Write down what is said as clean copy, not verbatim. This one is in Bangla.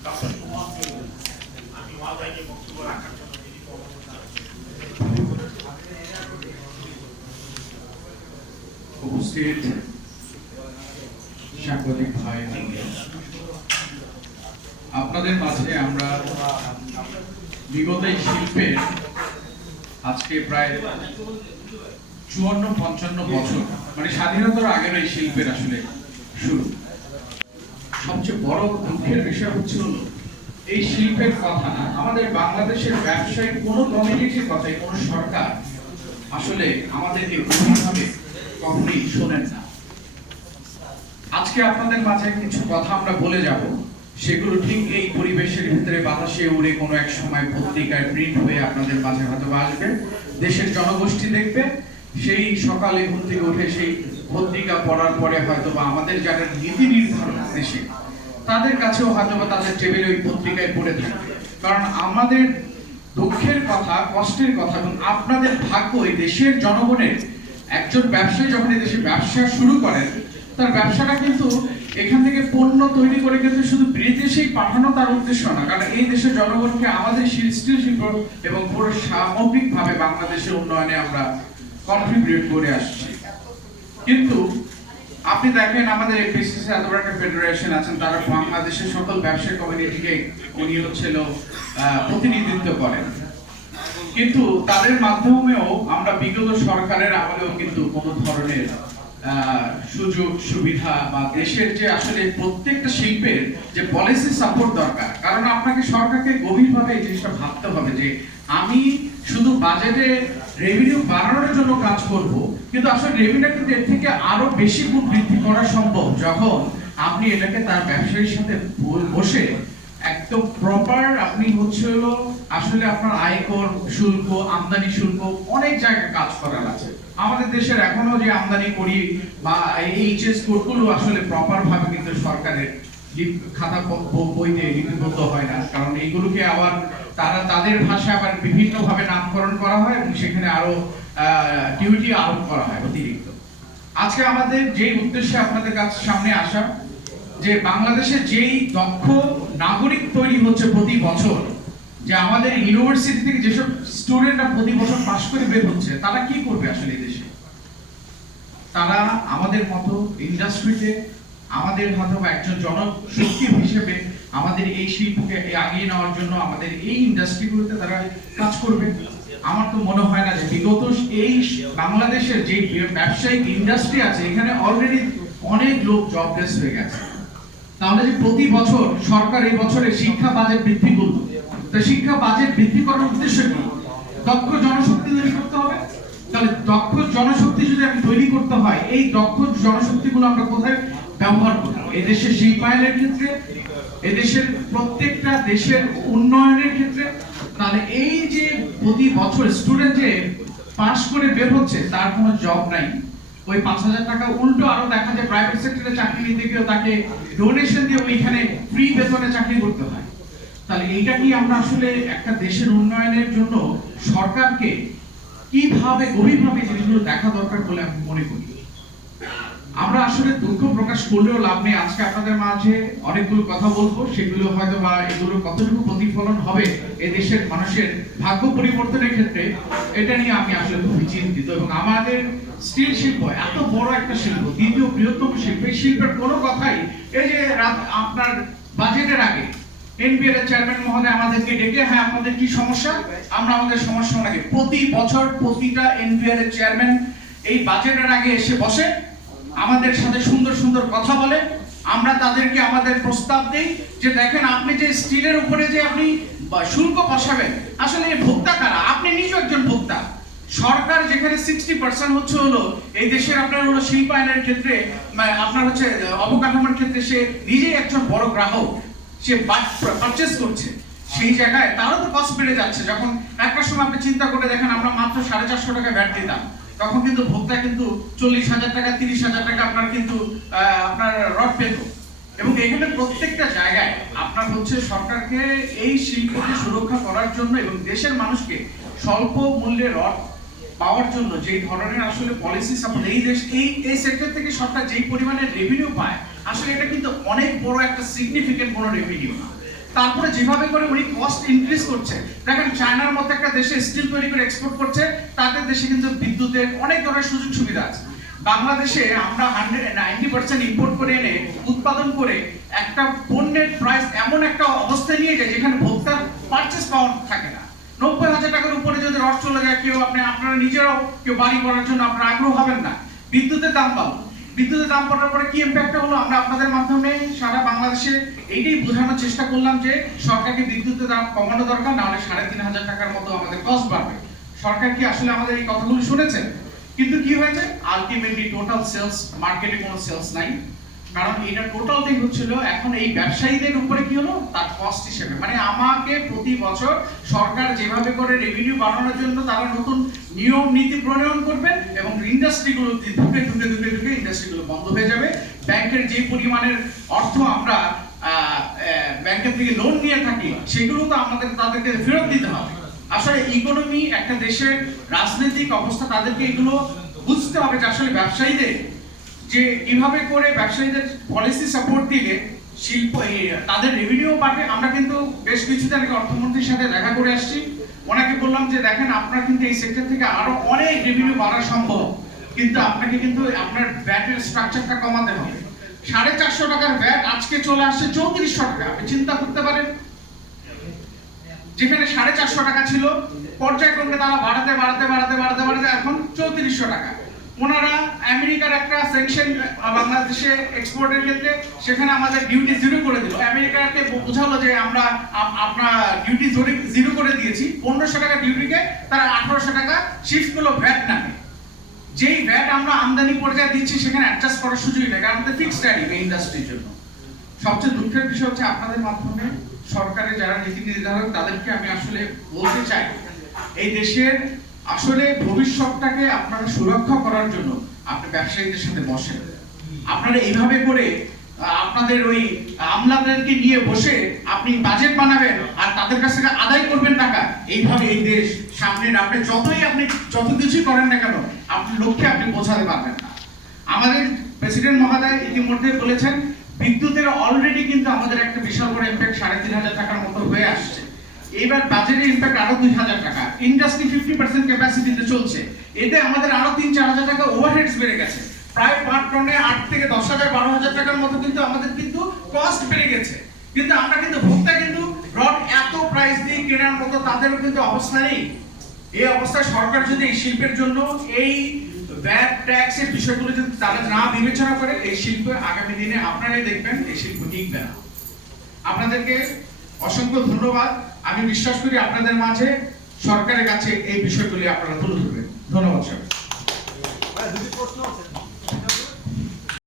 উপস্থিত সাংবাদিক ভাই, আপনাদের মাঝে আমরা বিগত এই শিল্পের আজকে প্রায় 54-55 বছর, মানে স্বাধীনতার আগের এই শিল্পের আসলে শুরু। সবচেয়ে বড় দুঃখের বিষয় হচ্ছে হলো এই শিল্পের কথা না, আমাদের বাংলাদেশের ব্যবসায়িক কোনো কমিউনিটির কথাই কোনো সরকার আসলে আমাদেরকে গভীরভাবে কখনোই শোনেন না। আজকে আপনাদের মাঝে কিছু কথা আমরা বলে যাব, সেগুলো ঠিক এই পরিবেশের ভিতরে বাতাসে উড়ে কোনো এক সময় পত্রিকায় প্রিন্ট হয়ে আপনাদের মাঝে হয়তো আসবে, দেশের জনগোষ্ঠী দেখবে, সেই সকালে ঘুম থেকে উঠে সেই পত্রিকা পড়ার পরে হয়তো বা আমাদের যারা নীতি নির্ধারণ দেশে তাদের কাছেও হয়তো বা তাদের টেবিলে ওই পত্রিকায় পড়ে থাকবে। কারণ আমাদের দুঃখের কথা, কষ্টের কথা এবং আপনাদের ভাগ্য এই দেশের জনগণের, একজন ব্যবসায়ী যখন এই দেশে ব্যবসা শুরু করেন তার ব্যবসাটা কিন্তু এখান থেকে পণ্য তৈরি করে কিন্তু শুধু বিদেশেই পাঠানো তার উদ্দেশ্য না, কারণ এই দেশের জনগণকে আমাদের স্টিল শিল্প এবং পুরো সামগ্রিকভাবে বাংলাদেশের উন্নয়নে আমরা কন্ট্রিবিউট করে আসছি। কিন্তু আপনি দেখেন আমাদের এপিসিসি এত বড় একটা ফেডারেশন আছেন, তারা বাংলাদেশের সকল ব্যবসায়ী কমিউনিটিকে উনি হচ্ছিল প্রতিনিধিত্ব করেন, কিন্তু তাদের মাধ্যমেও আমরা বিগত সরকারের আমলেও কিন্তু কোনো ধরনের সুযোগ সুবিধা বা দেশের যে আসলে প্রত্যেকটা শিল্পের যে পলিসি সাপোর্ট দরকার, কারণ আপনাকে সরকারকে গভীরভাবে এই জিনিসটা ভাবতে হবে যে আমি শুধু বাজেটে রেভিনিউ বাড়ানোর জন্য কাজ করব, কিন্তু আসলে রেভিনিউ কিন্তু এর থেকে আরো বেশি গুণ বৃদ্ধি করা সম্ভব যখন আপনি এটাকে তার ব্যবসায়ীর সাথে বসে একদম প্রপার আপনি হচ্ছে হলো আসলে আপনার আয়কর শুল্ক, আমদানি শুল্ক অনেক জায়গায় কাজ করার আছে। আমাদের দেশের এখনো যে আমদানি করি বা এইচএস কোডগুলো আসলে প্রপার ভাবে কিন্তু সরকারের খাতা বইতে লিপিবদ্ধ হয় না, কারণ এইগুলোকে আবার তারা তাদের ভাষায় আবার বিভিন্ন ভাবে নামকরণ করা হয় এবং সেখানে আরো ডিউটি আরোপ করা হয় অতিরিক্ত। আজকে আমাদের যেই উদ্দেশ্যে আপনাদের কাছে সামনে আসা, যে বাংলাদেশে যেই দক্ষ নাগরিক তৈরি হচ্ছে প্রতি বছর, যে আমাদের ইউনিভার্সিটি থেকে যেসব স্টুডেন্টরা প্রতি বছর পাশ করে বের হচ্ছে, তারা কি করবে আসলে দেশে? তারা আমাদের মতো ইন্ডাস্ট্রিতে আমাদের হয়তো একজন জনশক্তি হিসেবে আমাদের এই শিল্পকে এগিয়ে নেওয়ার জন্য আমাদের এই ইন্ডাস্ট্রিগুলোতে তারা কাজ করবে। আমার তো মনে হয় না যে বিগত এই বাংলাদেশের যে ব্যবসায়িক ইন্ডাস্ট্রি আছে এখানে অলরেডি অনেক লোক জবলেস হয়ে গেছে। তাহলে যে প্রতি বছর সরকার এই বছরে শিক্ষা বাজেট বৃদ্ধি করবে, তো শিক্ষা বাজেট বৃদ্ধি করার উদ্দেশ্য কি? দক্ষ জনশক্তি তৈরি করতে হবে। তাহলে দক্ষ জনশক্তি যদি আমি তৈরি করতে হয়, এই দক্ষ জনশক্তিগুলো আমরা কোথায় ব্যবহার করব? এই দেশের শিল্পায়নের ক্ষেত্রে, এই দেশের প্রত্যেকটা দেশের উন্নয়নের ক্ষেত্রে। তাহলে এই যে প্রতি বছর স্টুডেন্ট যে পাস করে বের হচ্ছে তার কোনো জব নাই, ওই 5,000 টাকা উল্টো আরো দেখা যায় প্রাইভেট সেক্টরে চাকরি নিতে গিয়েও তাকে ডোনেশন দিয়ে ওইখানে ফ্রি বেতনে চাকরি করতে হয়। তাহলে এইটা কি আমরা আসলে একটা দেশের উন্নয়নের জন্য সরকারকে কিভাবে গভীরভাবে জিনিসগুলো দেখা দরকার বলে আমি মনে করি। আমরা আসলে দুঃখ প্রকাশ করলেও লাভ নেই। আজকে আপনাদের মাঝে অনেকগুলো কথা বলবো, সেগুলো হয়তো বা এগুলো কতটুকু প্রতিফলন হবে এই দেশের মানুষের ভাগ্য পরিবর্তনের ক্ষেত্রে, এটা নিয়ে আমি আসলে খুবই চিন্তিত। এবং আমাদের স্টিল শিল্প এত বড় একটা শিল্প, দ্বিতীয় বৃহত্তম শিল্প, এই শিল্পের কোনো কথাই এই যে আপনার বাজেটের আগে এনবিআর এর চেয়ারম্যান মহোদয় আমাদেরকে ডেকে, হ্যাঁ আপনাদের কি সমস্যা, আমরা আমাদের সমস্যা ওনাকে প্রতি বছর প্রতিটা এনবিআর এর চেয়ারম্যান এই বাজেটের আগে এসে বসে আমাদের সাথে সুন্দর সুন্দর কথা বলে। আমরা তাদেরকে আমাদের প্রস্তাব দেই যে দেখেন আপনি যে স্টিলের উপরে যে আপনি শুল্ক বসাবেন, আসলে এই ভোক্তা কারা? আপনি নিজেও একজন ভোক্তা। সরকার যেখানে 60% হচ্ছে হলো এই দেশের আপনার হলো শিল্পায়নের ক্ষেত্রে, আপনার হচ্ছে অবকাঠামোর ক্ষেত্রে সে নিজেই একজন বড় গ্রাহক, সে পারচেজ করছে, সেই জায়গায় তারও তো কস্ট বেড়ে যাচ্ছে। যখন একটা সময় আপনি চিন্তা করে দেখেন আমরা মাত্র 450 টাকা ভ্যাট দিতাম, তখন কিন্তু ভোক্তা কিন্তু 40,000 টাকা 30,000 টাকা আপনার কিন্তু আপনার রড পেত। এবং এখানে প্রত্যেকটা জায়গায় আপনার হচ্ছে সরকারকে এই শিল্পকে সুরক্ষা করার জন্য এবং দেশের মানুষকে স্বল্প মূল্যে রড পাওয়ার জন্য যে ধরনের আসলে পলিসি সাপোর্ট এই দেশ এই সেক্টর থেকে সরকার যেই পরিমাণে রেভিনিউ পায়, আসলে এটা কিন্তু অনেক বড় একটা সিগনিফিকেন্ট কোনো রেভিনিউ না। তারপরে যেভাবে করে উনি কস্ট ইনক্রিজ করছে, দেখেন চায়নার মতো একটা দেশে স্টিল তৈরি করে এক্সপোর্ট করছে, তাদের দেশে কিন্তু বিদ্যুতের অনেক ধরনের সুযোগ সুবিধা আছে। বাংলাদেশে আমরা 90% ইম্পোর্ট করে এনে উৎপাদন করে একটা পণ্যের প্রাইস এমন একটা অবস্থায় নিয়ে যায় যেখানে ভোক্তার পারচেস পাওয়ার থাকে না। 90,000 টাকার উপরে যদি রড চলে যায়, কেউ আপনারা নিজেরাও কেউ বাড়ি করার জন্য আপনারা আগ্রহ হবেন না। বিদ্যুতের দাম বাড়লো, বিদ্যুতের দাম পড়ার পরে কি ইম্প্যাক্ট হলো, আমরা আপনাদের মাধ্যমে সারা বাংলাদেশে এইটাই বোঝানোর চেষ্টা করলাম যে সরকারকে বিদ্যুতের দাম কমানো দরকার, না হলে 3,500 টাকার মতো আমাদের কস্ট বাড়বে। সরকার কি আসলে আমাদের এই কথাগুলো শুনেছেন? কিন্তু কি হয়েছে, আলটিমেটলি টোটাল সেলস, মার্কেটে কোনো সেলস নাই, কারণ এটা টোটালটাই হচ্ছিল এখন এই ব্যবসায়ীদের উপরে কি হলো, তার কস্ট হিসেবে। মানে আমাকে প্রতি বছর সরকার যেভাবে করে রেভিনিউ বাড়ানোর জন্য তারা নতুন নিয়ম নীতি প্রণয়ন করবেন এবং ইন্ডাস্ট্রিগুলো ঢুকে ইন্ডাস্ট্রিগুলো বন্ধ হয়ে যাবে। ব্যাংকের যে পরিমাণের অর্থ আমরা ব্যাংকের থেকে লোন নিয়ে থাকি সেগুলো তো তাদেরকে ফেরত দিতে হবে। আসলে ইকোনমি, একটা দেশের রাজনৈতিক অবস্থা, তাদেরকে এগুলো বুঝতে হবে যে আসলে ব্যবসায়ীদের যে কিভাবে করে ব্যবসায়ীদের পলিসি সাপোর্ট দিলে শিল্প তাদের রেভিনিউ বাড়বে। আমরা কিন্তু বেশ কিছুদিন আগে অর্থমন্ত্রীর সাথে দেখা করে আসছি, ওনাকে বললাম যে দেখেন আপনার কিন্তু এই সেক্টর থেকে আরো অনেক রেভিনিউ বাড়া সম্ভব, কিন্তু আপনাকে কিন্তু আপনার ভ্যাটের স্ট্রাকচারটা কমাতে হবে। 450 টাকার ভ্যাট আজকে চলে আসছে 3400 টাকা। আপনি চিন্তা করতে পারেন, যেখানে 450 টাকা ছিল পর্যায়ক্রমে তারা বাড়াতে এখন 3400 টাকা। ওনারা আমেরিকার একটা সেকশন বাংলাদেশে এক্সপোর্টের ক্ষেত্রে, সেখানে আমাদের ডিউটি জিরো করে দিল। আমেরিকাকে বোঝালো যে আমরা আপনার ডিউটি জিরো করে দিয়েছি, 1500 টাকা ডিউটিকে তারা 1800 টাকা শিফট করলো ভ্যাট নামে। যেই ভ্যাট আমরা আমদানি পর্যায়ে দিচ্ছি সেখানে অ্যাডজাস্ট করার সুযোগই নেই, কারণ আমাদের ফিক্সড ট্যারিফ এই ইন্ডাস্ট্রির জন্য। সবচেয়ে দুঃখের বিষয় হচ্ছে আপনাদের মাধ্যমে সরকারের যারা নীতি নির্ধারক তাদেরকে আমি আসলে বলতে চাই, এই দেশের আসলে ভবিষ্যৎটাকে আপনারা সুরক্ষা করার জন্য আপনি ব্যবসায়ীদের সাথে বসেন। আপনারা এইভাবে করে আপনাদের ওই আমলাদেরকে নিয়ে বসে আপনি বাজেট বানাবেন আর তাদের কাছ থেকে আদায় করবেন টাকা, এইভাবে এই দেশ সামনে আপনি যত কিছুই করেন না কেন আপনি লক্ষ্যে আপনি পৌঁছাতে পারবেন না। আমাদের প্রেসিডেন্ট মহোদয় ইতিমধ্যে বলেছেন বিদ্যুতের অলরেডি কিন্তু আমাদের একটা বিশাল বড় ইম্প্যাক্ট 3,500 টাকার মতো হয়ে আসছে। এবার বাজেটের ইম্প্যাক্ট আরো 2,000 টাকা। ইন্ডাস্ট্রি 50% ক্যাপাসিটিতে চলছে, এতে আমাদের আরো 3-4 হাজার টাকা ওভারহেডস বেড়ে গেছে। প্রায় পার টনে 8 থেকে 10,000 12,000 টাকার মতো কিন্তু আমাদের কিন্তু কস্ট বেড়ে গেছে। কিন্তু আমরা কিন্তু ভোক্তা কিন্তু রড এত প্রাইস দিয়ে কেনার মতো তাদেরও কিন্তু অবস্থা নেই। এই অবস্থায় সরকার যদি এই শিল্পের জন্য এই ভ্যাট ট্যাক্সের বিষয়গুলো যদি তারা না বিবেচনা করে, এই শিল্প আগামী দিনে আপনারাই দেখবেন এই শিল্প টিকবে না। আপনাদেরকে অসংখ্য ধন্যবাদ। আমি বিশ্বাস করি আপনাদের মাঝে সরকারের কাছে এই বিষয়গুলি আপনারা তুলে ধরবেন। ধন্যবাদ স্যার।